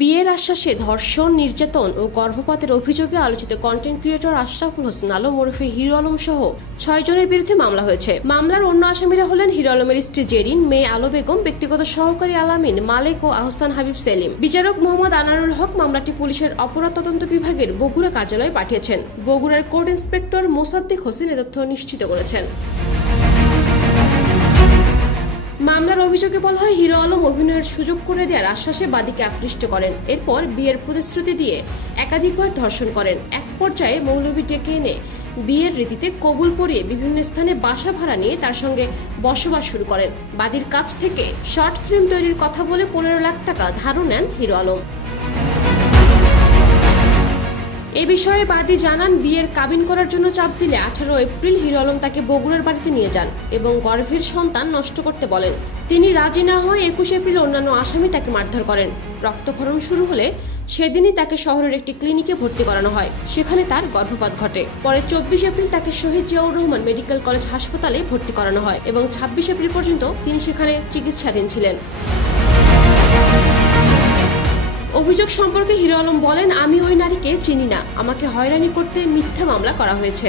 বিয়ের আশ্বাসে ধর্ষণ, নির্যাতন ও গর্ভপাতের অভিযোগে আলোচিত কন্টেন্ট ক্রিয়েটর আশরাফুল হোসেন আলম ওরফে হিরো আলম সহ 6 জনের বিরুদ্ধে মামলা হয়েছে। মামলার অন্য আসামিরা হলেন হিরো আলমের স্ত্রী জেরিন, মেয়ে আলো বেগম, ব্যক্তিগত সহকারী আলামিন, মালেক ও আহসান হাবিব সেলিম। বিচারক মোহাম্মদ আনারুল হক মামলাটি পুলিশের অপরাধ তদন্ত বিভাগের বগুড়া কার্যালয়ে পাঠিয়েছেন। বগুড়ার কোর্ট ইন্সপেক্টর মোসাদ্দেক হোসেন এ তথ্য নিশ্চিত করেছেন। মামলার অভিযোগে বলা হয়, হিরো আলম অভিনয়ের সুযোগ করে দেওয়ার আশ্বাসে বাদীকে আকৃষ্ট করেন। এরপর বিয়ের প্রতিশ্রুতি দিয়ে একাধিকবার ধর্ষণ করেন। এক পর্যায়ে মৌলবি ডেকে এনে বিয়ের রীতিতে কবুল পরিয়ে বিভিন্ন স্থানে বাসা ভাড়া নিয়ে তার সঙ্গে বসবাস শুরু করেন। বাদীর কাছ থেকে শর্ট ফিল্ম তৈরির কথা বলে 15 লাখ টাকা ধারও নেন হিরো আলম। এ বিষয়ে বাদী জানান, বিয়ের কাবিন করার জন্য চাপ দিলে 18 এপ্রিল হিরো আলম তাকে বগুড়ার বাড়িতে নিয়ে যান এবং গর্ভের সন্তান নষ্ট করতে বলেন। তিনি রাজি না হয়ে 21 এপ্রিল অন্যান্য আসামি তাকে মারধর করেন। রক্তক্ষরণ শুরু হলে সেদিনই তাকে শহরের একটি ক্লিনিকে ভর্তি করানো হয়। সেখানে তার গর্ভপাত ঘটে। পরে 24 এপ্রিল তাকে শহীদ জিয়াউর রহমান মেডিকেল কলেজ হাসপাতালে ভর্তি করানো হয় এবং 26 এপ্রিল পর্যন্ত তিনি সেখানে চিকিৎসাধীন ছিলেন। অভিযোগ সম্পর্কে হিরো আলম বলেন, আমি ওই নারীকে চিনি না, আমাকে হয়রানি করতে মিথ্যা মামলা করা হয়েছে।